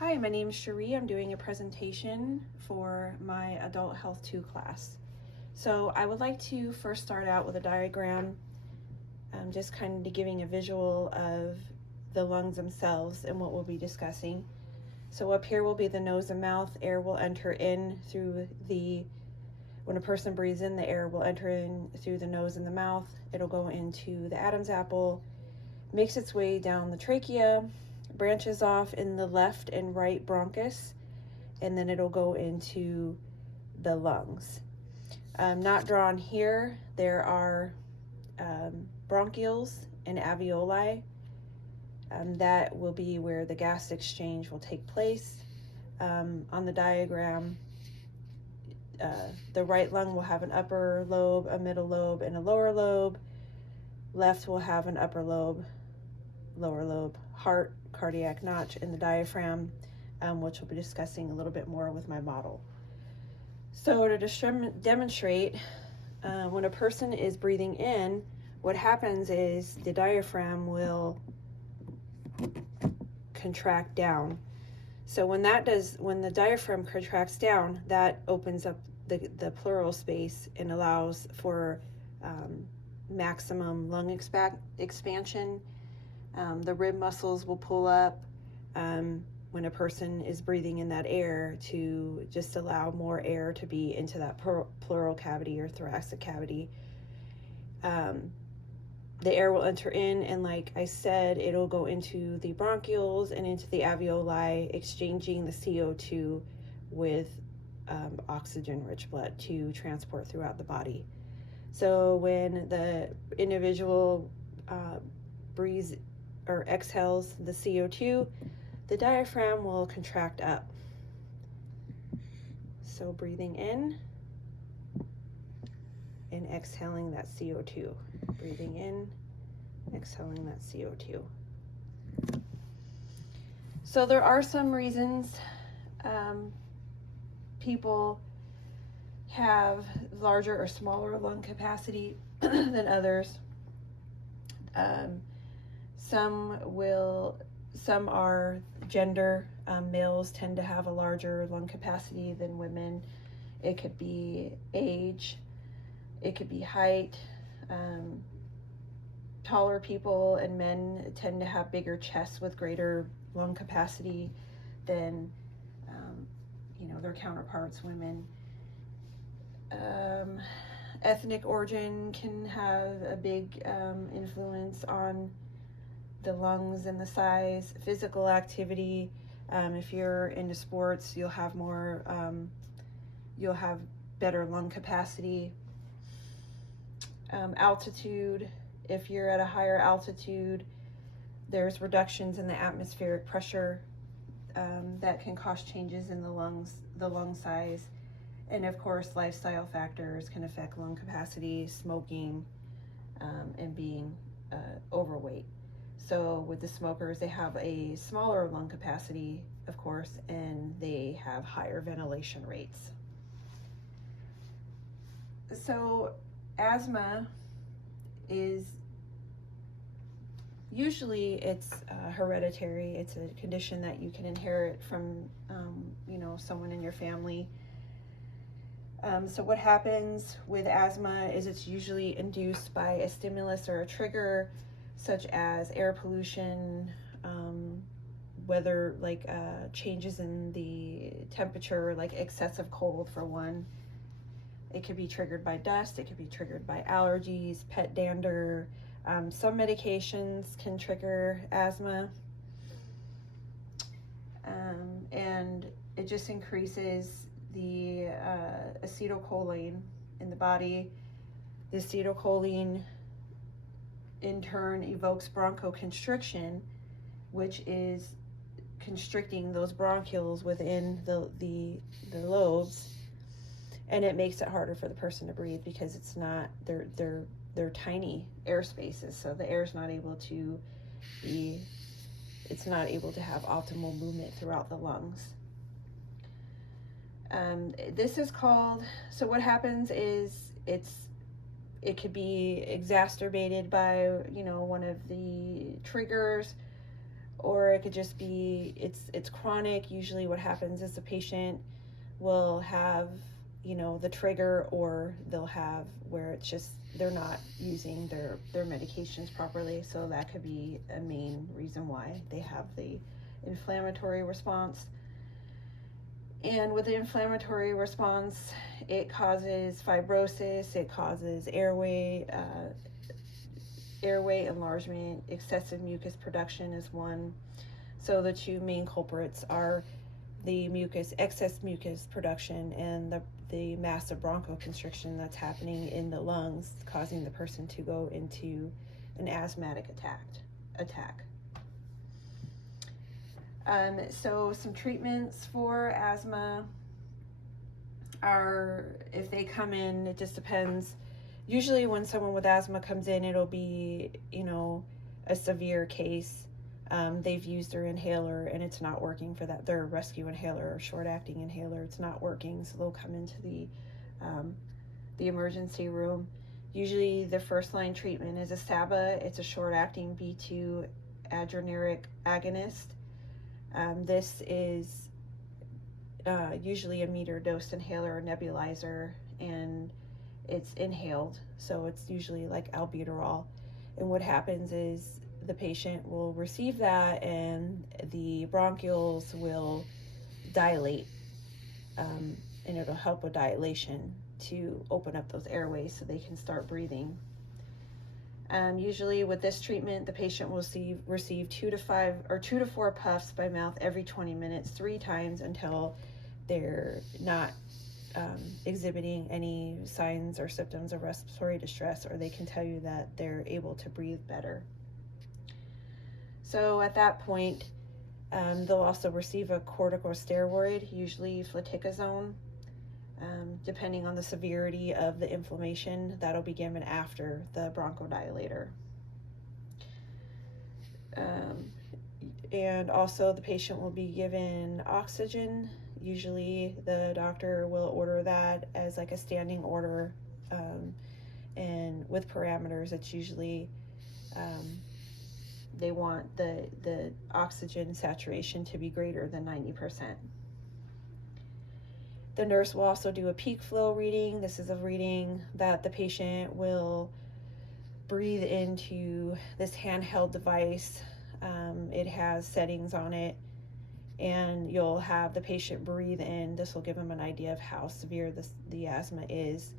Hi, my name is Cherie. I'm doing a presentation for my Adult Health 2 class. So I would like to first start out with a diagram, just kind of giving a visual of the lungs themselves and what we'll be discussing. So up here will be the nose and mouth. Air will enter in through when a person breathes in, the air will enter in through the nose and the mouth. It'll go into the Adam's apple, makes its way down the trachea, branches off in the left and right bronchus, and then it'll go into the lungs. Not drawn here, there are bronchioles and alveoli. That will be where the gas exchange will take place. On the diagram, the right lung will have an upper lobe, a middle lobe, and a lower lobe. Left will have an upper lobe, lower lobe, heart, cardiac notch, and the diaphragm, which we'll be discussing a little bit more with my model. So to demonstrate, when a person is breathing in, what happens is the diaphragm will contract down. So when the diaphragm contracts down, that opens up the pleural space and allows for maximum lung expansion. The rib muscles will pull up when a person is breathing in that air to just allow more air to be into that pleural cavity or thoracic cavity. The air will enter in, and like I said, it'll go into the bronchioles and into the alveoli, exchanging the CO2 with oxygen-rich blood to transport throughout the body. So when the individual breathes or exhales the CO2, the diaphragm will contract up. So breathing in and exhaling that CO2. Breathing in, exhaling that CO2. So there are some reasons people have larger or smaller lung capacity than others. Some are gender. Males tend to have a larger lung capacity than women. It could be age, it could be height. Taller people and men tend to have bigger chests with greater lung capacity than their counterparts, women. Ethnic origin can have a big influence on the lungs and the size. Physical activity, if you're into sports, you'll have better lung capacity. Altitude, if you're at a higher altitude, there's reductions in the atmospheric pressure that can cause changes in the lung size. And of course, lifestyle factors can affect lung capacity, smoking, and being overweight. So with the smokers, they have a smaller lung capacity, of course, and they have higher ventilation rates. So asthma is usually hereditary. It's a condition that you can inherit from someone in your family. So what happens with asthma is it's usually induced by a stimulus or a trigger, such as air pollution, weather, like changes in the temperature, like excessive cold for one. It could be triggered by dust, it could be triggered by allergies, pet dander. Some medications can trigger asthma. And it just increases the acetylcholine in the body. The acetylcholine in turn evokes bronchoconstriction, which is constricting those bronchioles within the lobes, and it makes it harder for the person to breathe because it's not they're tiny air spaces, so the air is not able to have optimal movement throughout the lungs. This is called, so what happens is it could be exacerbated by one of the triggers, or it could just be it's chronic. Usually what happens is the patient will have, you know, the trigger, or they'll have where it's just they're not using their medications properly. So that could be a main reason why they have the inflammatory response. And with the inflammatory response, it causes fibrosis, it causes airway enlargement, excessive mucus production is one. So the two main culprits are the excess mucus production, and the massive bronchoconstriction that's happening in the lungs, causing the person to go into an asthmatic attack. So some treatments for asthma are, if they come in, it just depends. Usually when someone with asthma comes in, it'll be, you know, a severe case. They've used their inhaler and it's not working for that, their rescue inhaler or short-acting inhaler, it's not working, so they'll come into the emergency room. Usually the first-line treatment is a SABA. It's a short-acting B2 adrenergic agonist. This is usually a meter-dose inhaler or nebulizer, and it's inhaled, so it's usually like albuterol. And what happens is the patient will receive that, and the bronchioles will dilate, and it'll help with dilation to open up those airways so they can start breathing. Usually with this treatment, the patient will receive 2 to 4 puffs by mouth every 20 minutes, 3 times, until they're not exhibiting any signs or symptoms of respiratory distress, or they can tell you that they're able to breathe better. So at that point, they'll also receive a corticosteroid, usually fluticasone. Depending on the severity of the inflammation, that'll be given after the bronchodilator. And also the patient will be given oxygen. Usually the doctor will order that as like a standing order, and with parameters. It's usually they want the oxygen saturation to be greater than 90%. The nurse will also do a peak flow reading. This is a reading that the patient will breathe into this handheld device. It has settings on it, and you'll have the patient breathe in. This will give them an idea of how severe the asthma is,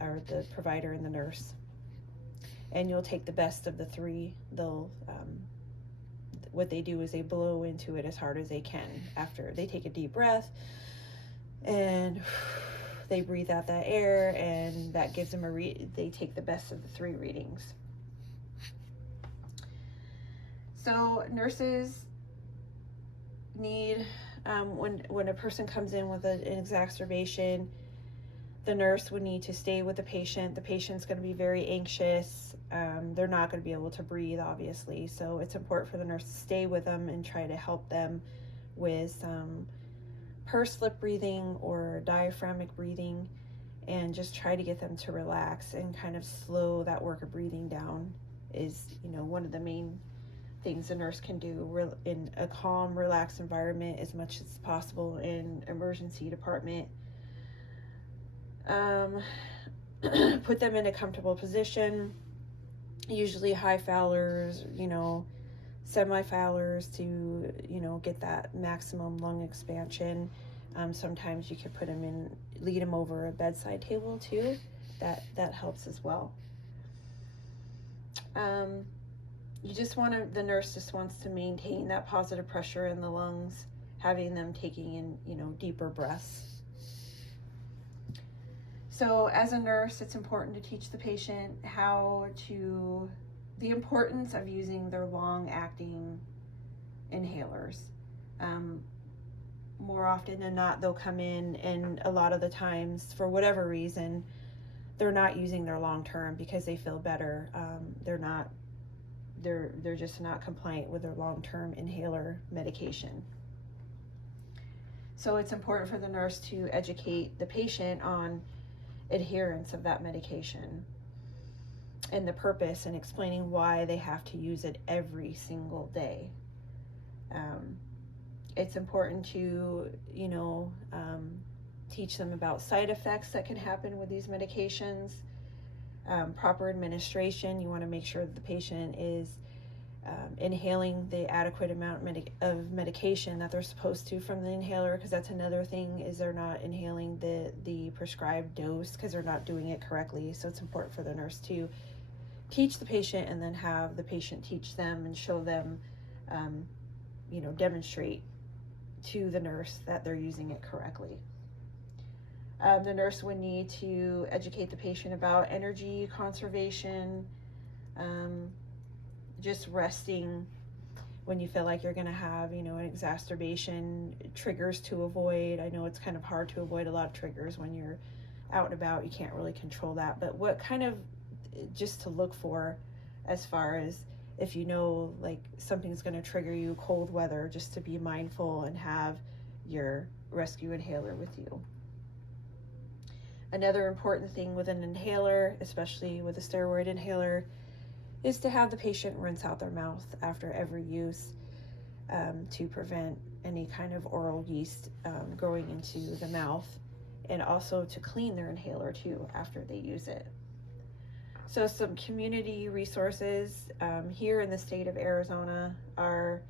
or the provider and the nurse. And you'll take the best of the three. They'll what they do is they blow into it as hard as they can. After they take a deep breath and they breathe out that air, and that gives them they take the best of the 3 readings. So nurses need, when a person comes in with an exacerbation, the nurse would need to stay with the patient. The patient's going to be very anxious. They're not going to be able to breathe, obviously. So it's important for the nurse to stay with them and try to help them with some pursed lip breathing or diaphragmatic breathing, and just try to get them to relax and kind of slow that work of breathing down. Is, you know, one of the main things a nurse can do in a calm, relaxed environment as much as possible in emergency department. Put them in a comfortable position, usually high Fowlers, you know, semi-Fowlers, to, you know, get that maximum lung expansion. Sometimes you could lead them over a bedside table too. That helps as well. The nurse just wants to maintain that positive pressure in the lungs, having them taking in, you know, deeper breaths. So as a nurse, it's important to teach the patient the importance of using their long-acting inhalers. More often than not, they'll come in, and a lot of the times, for whatever reason, they're not using their long-term because they feel better. They're just not compliant with their long-term inhaler medication. So it's important for the nurse to educate the patient on adherence of that medication and the purpose, and explaining why they have to use it every single day. It's important to, teach them about side effects that can happen with these medications. Proper administration, you want to make sure that the patient is inhaling the adequate amount of medication that they're supposed to from the inhaler, because that's another thing, is they're not inhaling the prescribed dose because they're not doing it correctly. So it's important for the nurse to teach the patient and then have the patient teach them and show them, demonstrate to the nurse that they're using it correctly. The nurse would need to educate the patient about energy conservation, just resting when you feel like you're going to have, an exacerbation, triggers to avoid. I know it's kind of hard to avoid a lot of triggers when you're out and about. You can't really control that, but what kind of, just to look for, as far as if like something's going to trigger you, cold weather, just to be mindful and have your rescue inhaler with you. Another important thing with an inhaler, especially with a steroid inhaler, is to have the patient rinse out their mouth after every use, to prevent any kind of oral yeast growing into the mouth, and also to clean their inhaler too after they use it. So some community resources here in the state of Arizona are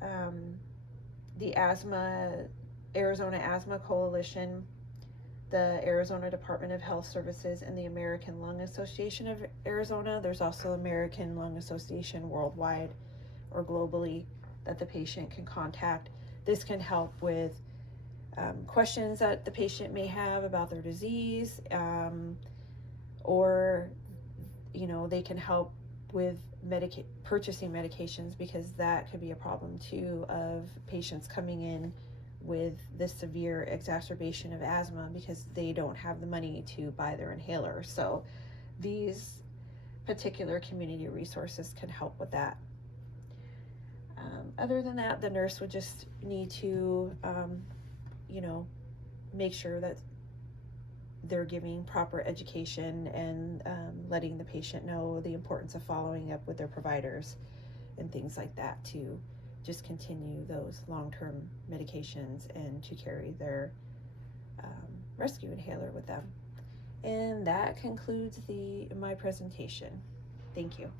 the Arizona Asthma Coalition, the Arizona Department of Health Services, and the American Lung Association of Arizona. There's also American Lung Association worldwide or globally that the patient can contact. This can help with questions that the patient may have about their disease, or they can help with purchasing medications, because that could be a problem too, of patients coming in with this severe exacerbation of asthma because they don't have the money to buy their inhaler. So these particular community resources can help with that. Other than that, the nurse would just need to, make sure that they're giving proper education and letting the patient know the importance of following up with their providers and things like that, to just continue those long-term medications and to carry their rescue inhaler with them. And that concludes my presentation. Thank you.